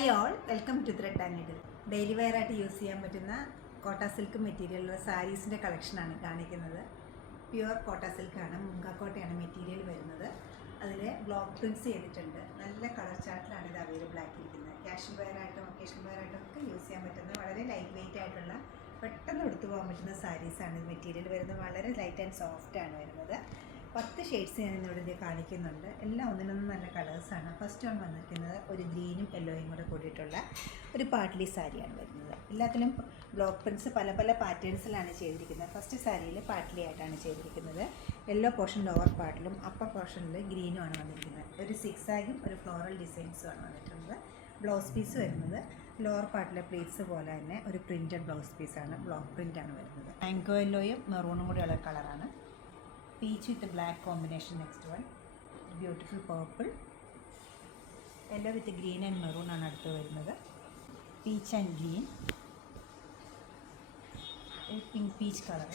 Hi all, welcome to thread and needle. Daily wear ആയിട്ട് use ചെയ്യാൻ പറ്റുന്ന കോട്ട സിൽക്ക് മെറ്റീരിയലുള്ള സാരീസിൻ്റെ കളക്ഷനാണ് കാണിക്കുന്നത്. പ്യുവർ കോട്ട സിൽക്കാണ്, മുങ്കാക്കോട്ടയാണ് മെറ്റീരിയൽ വരുന്നത്. അതിൽ ബ്ലോക്ക് പ്രിൻറ്റ്സ് ചെയ്തിട്ടുണ്ട്. നല്ല കളർ ചാർട്ടിലാണ് ഇത് അവൈലബിൾ ആക്കിയിരിക്കുന്നത്. ക്യാഷ്വൽ വെയർ ആയിട്ടും ഒക്കേഷണൽ വെയർ ആയിട്ടും ഒക്കെ യൂസ് ചെയ്യാൻ പറ്റുന്ന വളരെ ലൈറ്റ് വെയിറ്റ് ആയിട്ടുള്ള പെട്ടെന്ന് എടുത്തു പോകാൻ പറ്റുന്ന സാരീസാണ് ഇത് മെറ്റീരിയൽ വരുന്നത്. വളരെ ലൈറ്റ് ആൻഡ് സോഫ്റ്റാണ് വരുന്നത്. 10 ഷെയ്ഡ്സ് ഞാൻ ഇന്നിവിടെ കാണിക്കുന്നുണ്ട്. എല്ലാം ഒന്നിനൊന്നും നല്ല കളേഴ്സാണ്. ഫസ്റ്റ് വൺ വന്നിരിക്കുന്നത് ഒരു ഗ്രീനും യെല്ലോയും കൂടെ കൂടിയിട്ടുള്ള ഒരു പാർട്ട്ലി സാരിയാണ് വരുന്നത്. എല്ലാത്തിലും ബ്ലോക്ക് പ്രിൻറ്റ്സ് പല പല പാറ്റേൺസിലാണ് ചെയ്തിരിക്കുന്നത്. ഫസ്റ്റ് സാരിയിൽ പാർട്ട്ലി ആയിട്ടാണ് ചെയ്തിരിക്കുന്നത്. യെല്ലോ പോർഷൻ ലോവർ പാർട്ടിലും അപ്പർ പോർഷനിൽ ഗ്രീനുമാണ് വന്നിരിക്കുന്നത്. ഒരു സിക്സാഗും ഒരു ഫ്ലോറൽ ഡിസൈൻസുമാണ് വന്നിട്ടുള്ളത്. ബ്ലൗസ് പീസ് വരുന്നത് ലോവർ പാർട്ടിലെ പ്ലീറ്റ്സ് പോലെ തന്നെ ഒരു പ്രിൻറ്റഡ് ബ്ലൗസ് പീസാണ്. ബ്ലോക്ക് പ്രിൻ്റാണ് വരുന്നത്. മാംഗോ യെല്ലോയും മെറൂണും കൂടിയുള്ള കളറാണ്. Peach with the black combination. Next one, beautiful purple. Yellow with the green and maroon ആണ് അടുത്ത് വരുന്നത്. Peach and green. ഒരു പിങ്ക് പീച്ച് കളർ.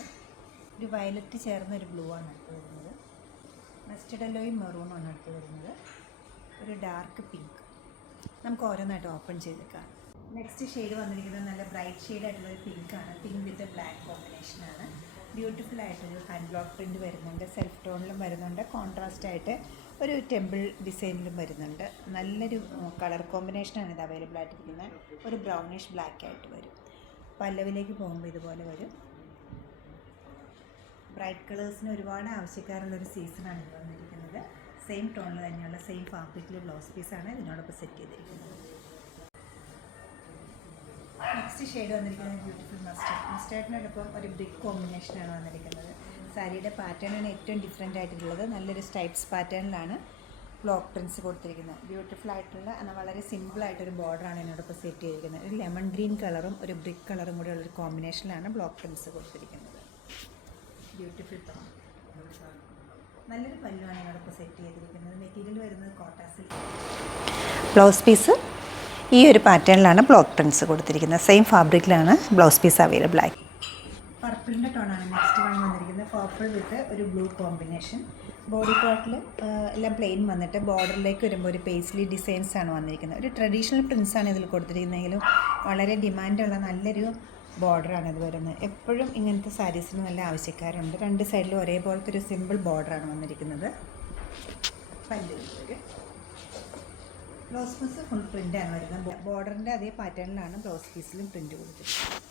ഒരു വയലറ്റ് ചേർന്ന ഒരു ബ്ലൂ ആണ് അടുത്ത് വരുന്നത്. മസ്റ്റർഡ് യെല്ലോയും മെറൂണും ആണ് അടുത്ത് വരുന്നത്. ഒരു ഡാർക്ക് പിങ്ക്. നമുക്ക് ഓരോന്നായിട്ട് ഓപ്പൺ ചെയ്തേക്കാം. നെക്സ്റ്റ് ഷെയ്ഡ് വന്നിരിക്കുന്നത് നല്ല ബ്രൈറ്റ് ഷെയ്ഡ് ആയിട്ടുള്ള ഒരു പിങ്കാണ്. പിങ്ക് വിത്ത് ബ്ലാക്ക് കോമ്പിനേഷനാണ്. ബ്യൂട്ടിഫുൾ ആയിട്ടൊരു ഹാൻഡ് ബ്ലോക്ക് പ്രിൻറ്റ് വരുന്നുണ്ട്. സെൽഫ് ടോണിലും വരുന്നുണ്ട്. കോൺട്രാസ്റ്റ് ആയിട്ട് ഒരു ടെമ്പിൾ ഡിസൈനിലും വരുന്നുണ്ട്. നല്ലൊരു കളർ കോമ്പിനേഷനാണ് ഇത് അവൈലബിൾ ആയിട്ടിരിക്കുന്നത്. ഒരു ബ്രൗണിഷ് ബ്ലാക്ക് ആയിട്ട് വരും. പല്ലവിലേക്ക് പോകുമ്പോൾ ഇതുപോലെ വരും. ബ്രൈറ്റ് കളേഴ്സിന് ഒരുപാട് ആവശ്യക്കാരുള്ളൊരു സീസണാണ് ഇത് വന്നിരിക്കുന്നത്. സെയിം ടോണിൽ തന്നെയുള്ള സെയിം ഫാബ്രിക്കിൽ ബ്ലൗസ് പീസാണ് ഇതിനോടൊപ്പം സെറ്റ് ചെയ്തിരിക്കുന്നത്. നെക്സ്റ്റ് ഷെയ്ഡ് വന്നിരിക്കുന്നത് ബ്യൂട്ടിഫുൾ മസ്റ്റാർഡിനോടൊപ്പം ഒരു ബ്രിക്ക് കോമ്പിനേഷനാണ് വന്നിരിക്കുന്നത്. സാരിയുടെ പാറ്റേണാണ് ഏറ്റവും ഡിഫറെൻ്റ് ആയിട്ടുള്ളത്. നല്ലൊരു സ്ട്രൈപ്സ് പാറ്റേണിലാണ് ബ്ലോക്ക് പ്രിൻറ്റ്സ് കൊടുത്തിരിക്കുന്നത്. ബ്യൂട്ടിഫുൾ ആയിട്ടുള്ള എന്നാൽ വളരെ സിമ്പിളായിട്ടൊരു ബോർഡറാണ് ഇതിനോടൊപ്പം സെറ്റ് ചെയ്തിരിക്കുന്നത്. ഒരു ലെമൺ ഗ്രീൻ കളറും ഒരു ബ്രിക്ക് കളറും കൂടെ ഉള്ളൊരു കോമ്പിനേഷനിലാണ് ബ്ലോക്ക് പ്രിൻറ്റ്സ് കൊടുത്തിരിക്കുന്നത്. Beautiful tone. നല്ലൊരു പല്ലുവാണ് ഇതിനോടൊപ്പം സെറ്റ് ചെയ്തിരിക്കുന്നത്. മെറ്റീരിയൽ വരുന്നത് കോട്ട സിൽക്ക്. ബ്ലൗസ് പീസ് ഈ ഒരു പാറ്റേണിലാണ് ബ്ലോക്ക് പ്രിൻറ്റ്സ് കൊടുത്തിരിക്കുന്നത്. സെയിം ഫാബ്രിക്കിലാണ് ബ്ലൗസ് പീസ് അവൈലബിൾ ആയി. പർപ്പിളിൻ്റെ ടോണാണ് നെക്സ്റ്റ് വൺ വന്നിരിക്കുന്നത്. പർപ്പിൾ വിത്ത് ഒരു ബ്ലൂ കോമ്പിനേഷൻ. ബോഡി പാർട്ടിൽ എല്ലാം പ്ലെയിൻ വന്നിട്ട് ബോർഡറിലേക്ക് വരുമ്പോൾ ഒരു പേസ്ലി ഡിസൈൻസ് ആണ് വന്നിരിക്കുന്നത്. ഒരു ട്രഡീഷണൽ പ്രിൻസാണ് ഇതിൽ കൊടുത്തിരിക്കുന്നതെങ്കിലും വളരെ ഡിമാൻഡുള്ള നല്ലൊരു ബോർഡറാണ് ഇത് വരുന്നത്. എപ്പോഴും ഇങ്ങനത്തെ സാരീസിന് നല്ല ആവശ്യക്കാരുണ്ട്. രണ്ട് സൈഡിലും ഒരേപോലത്തെ ഒരു സിമ്പിൾ ബോർഡറാണ് വന്നിരിക്കുന്നത്. പല്ലു ബ്ലൗസ് പീസ് ഫുൾ പ്രിൻ്റാണ് വരുന്നത്. ബോർഡറിൻ്റെ അതേ പാറ്റേണിലാണ് ബ്ലൗസ് പീസിലും പ്രിൻറ്റ് കൊടുത്തിരിക്കുന്നത്.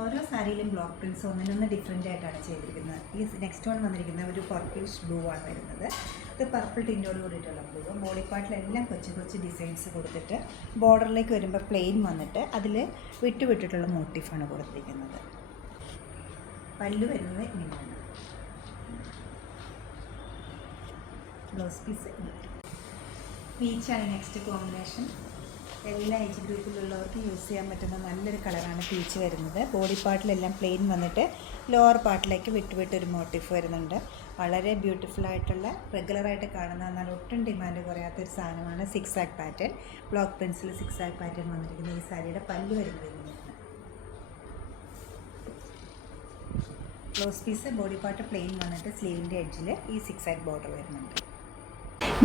ഓരോ സാരിയിലും ബ്ലോക്ക് പ്രിൻറ്റ്സ് ഒന്നിനൊന്ന് ഡിഫറെൻ്റ് ആയിട്ടാണ് ചെയ്തിരിക്കുന്നത്. ഈ നെക്സ്റ്റ് വൺ വന്നിരിക്കുന്നത് ഒരു പർപ്പിളിഷ് ബ്ലൂ ആണ് വരുന്നത്. ഇത് പർപ്പിൾ ടിൻറ്റോട് കൂടിയിട്ടുള്ള ബ്ലൂ. ബോഡി പാർട്ടിലെല്ലാം കൊച്ചു കൊച്ചു ഡിസൈൻസ് കൊടുത്തിട്ട് ബോർഡറിലേക്ക് വരുമ്പോൾ പ്ലെയിൻ വന്നിട്ട് അതിൽ വിട്ടുവിട്ടിട്ടുള്ള മോട്ടീഫാണ് കൊടുത്തിരിക്കുന്നത്. പല്ല് വരുന്നത് ഇങ്ങനെയാണ്. ബ്ലൗസ് പീസ് പീച്ചാണ് നെക്സ്റ്റ് കോമ്പിനേഷൻ. എല്ലാ ഏജ് ഗ്രൂപ്പിലുള്ളവർക്ക് യൂസ് ചെയ്യാൻ പറ്റുന്ന നല്ലൊരു കളറാണ് പീച്ച് വരുന്നത്. ബോഡി പാർട്ടിലെല്ലാം പ്ലെയിൻ വന്നിട്ട് ലോവർ പാർട്ടിലേക്ക് വിട്ടുവിട്ടൊരു മോട്ടീഫ് വരുന്നുണ്ട്. വളരെ ബ്യൂട്ടിഫുൾ ആയിട്ടുള്ള റെഗുലറായിട്ട് കാണുന്ന എന്നാൽ ഒട്ടും ഡിമാൻഡ് കുറയാത്തൊരു സാധനമാണ് സിക്സ് ആക്ക് പാറ്റേൺ. ബ്ലോക്ക് പ്രിൻസിൽ സിക്സ് ആക്ക് പാറ്റേൺ വന്നിരിക്കുന്നത്. ഈ സാരിയുടെ പല്ല് വരുന്നത് ഇങ്ങനെയാണ്. Blouse piece body part plain വന്നിട്ട് സ്ലീവിൻ്റെ എഡ്ജിൽ ഈ സിക്സ് ആക്ക് ബോർഡർ വരുന്നുണ്ട്.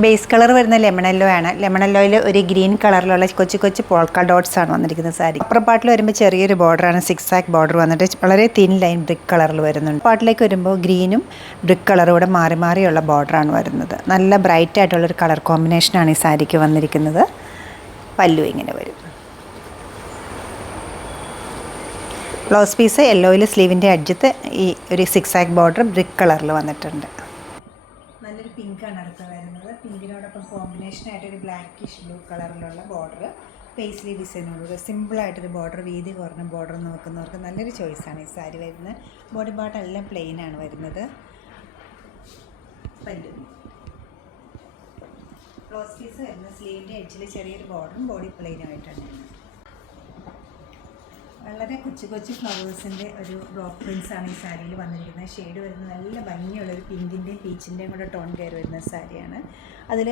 ബേസ് കളർ വരുന്ന ലെമൺ യെല്ലോ ആണ്. ലെമൺ യെല്ലോയിൽ ഒരു ഗ്രീൻ കളറിലുള്ള കൊച്ചു കൊച്ചു പോൾക്ക ഡോട്ട്സ് ആണ് വന്നിരിക്കുന്നത് സാരി. അപ്പർ പാർട്ടിൽ വരുമ്പോൾ ചെറിയൊരു ബോർഡറാണ് സിക്സ് ആക്ക് ബോർഡർ വന്നിട്ട് വളരെ തിൻ ലൈൻ ബ്രിക്ക് കളറിൽ വരുന്നുണ്ട്. പാർട്ടിലേക്ക് വരുമ്പോൾ ഗ്രീനും ബ്രിക്ക് കളറും കൂടെ മാറി മാറിയുള്ള ബോർഡറാണ് വരുന്നത്. നല്ല ബ്രൈറ്റ് ആയിട്ടുള്ളൊരു കളർ കോമ്പിനേഷനാണ് ഈ സാരിക്ക് വന്നിരിക്കുന്നത്. പല്ലു ഇങ്ങനെ വരും. ബ്ലൗസ് പീസ് യെല്ലോയിൽ സ്ലീവിൻ്റെ അഡ്ജത്ത് ഈ ഒരു സിക്സ് ആക്ക് ബോർഡർ ബ്രിക്ക് കളറിൽ വന്നിട്ടുണ്ട്. നല്ലൊരു പിങ്കാണ് അടുത്ത് വരുന്നത്. പിങ്കിനോടൊപ്പം കോമ്പിനേഷനായിട്ടൊരു ബ്ലാക്കിഷ് ബ്ലൂ കളറിലുള്ള ബോർഡർ പേസ്ലി ഡിസൈനോട് സിമ്പിളായിട്ടൊരു ബോർഡർ, വീതി കുറഞ്ഞ ബോർഡർ നോക്കുന്നവർക്ക് നല്ലൊരു ചോയ്സാണ് ഈ സാരി വരുന്നത്. ബോഡി പാർട്ടെല്ലാം പ്ലെയിനാണ് വരുന്നത്. പല്ലു ബ്ലൗസ് പീസ് വരുന്നത് സ്ലീവിൻ്റെ എഡ്ജിൽ ചെറിയൊരു ബോർഡറും ബോഡി പ്ലെയിനായിട്ടാണ്. വളരെ കൊച്ചു കൊച്ചു ഫ്ലവേഴ്സിൻ്റെ ഒരു ബ്ലോക്ക് പ്രിൻസാണ് ഈ സാരിയിൽ വന്നിരിക്കുന്നത്. ഷെയ്ഡ് വരുന്നത് നല്ല ഭംഗിയുള്ളൊരു പിങ്കിൻ്റെയും പീച്ചിൻ്റെയും കൂടെ ടോൺ കയറി വരുന്ന സാരിയാണ്. അതിൽ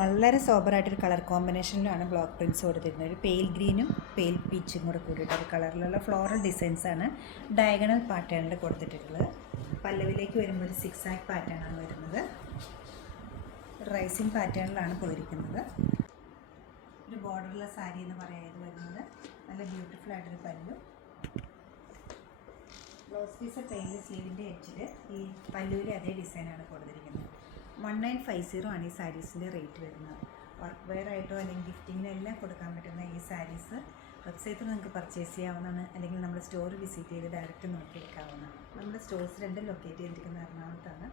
വളരെ സോബറായിട്ടൊരു കളർ കോമ്പിനേഷനിലാണ് ബ്ലോക്ക് പ്രിൻസ് കൊടുത്തിരുന്നത്. ഒരു പെയിൽ ഗ്രീനും പെയിൽ പീച്ചും കൂടെ കൂടിയിട്ടൊരു കളറിലുള്ള ഫ്ലോറൽ ഡിസൈൻസാണ് ഡയഗണൽ പാറ്റേണിൽ കൊടുത്തിട്ടുള്ളത്. പല്ലവിലേക്ക് വരുമ്പോൾ ഒരു സിക്സ് ആക്ക് പാറ്റേണാണ് വരുന്നത്. റൈസിങ് പാറ്റേണിലാണ് പോയിരിക്കുന്നത്. ഒരു ബോർഡറുള്ള സാരി എന്ന് പറയാം ഇത് വരുന്നത്. നല്ല ബ്യൂട്ടിഫുൾ ആയിട്ടൊരു പല്ലു. ബ്ലൗസ് പീസ് പ്ലെയിൻ സ്ലീവിൻ്റെ എഡ്ജിൽ ഈ പല്ലുവിൽ അതേ ഡിസൈനാണ് കൊടുത്തിരിക്കുന്നത്. 1950 ആണ് ഈ സാരീസിൻ്റെ റേറ്റ് വരുന്നത്. വർക്ക് വെയർ ആയിട്ടോ അല്ലെങ്കിൽ ഗിഫ്റ്റിങ്ങിനോ എല്ലാം കൊടുക്കാൻ പറ്റുന്ന ഈ സാരീസ് വെബ്സൈറ്റിൽ നിങ്ങൾക്ക് പർച്ചേസ് ചെയ്യാവുന്നതാണ്, അല്ലെങ്കിൽ നമ്മുടെ സ്റ്റോർ വിസിറ്റ് ചെയ്ത് ഡയറക്റ്റ് നോക്കിയെടുക്കാവുന്നതാണ്. നമ്മുടെ സ്റ്റോഴ്സ് രണ്ടും ലൊക്കേറ്റ് ചെയ്തിരിക്കുന്നത് എറണാകുളത്താണ്.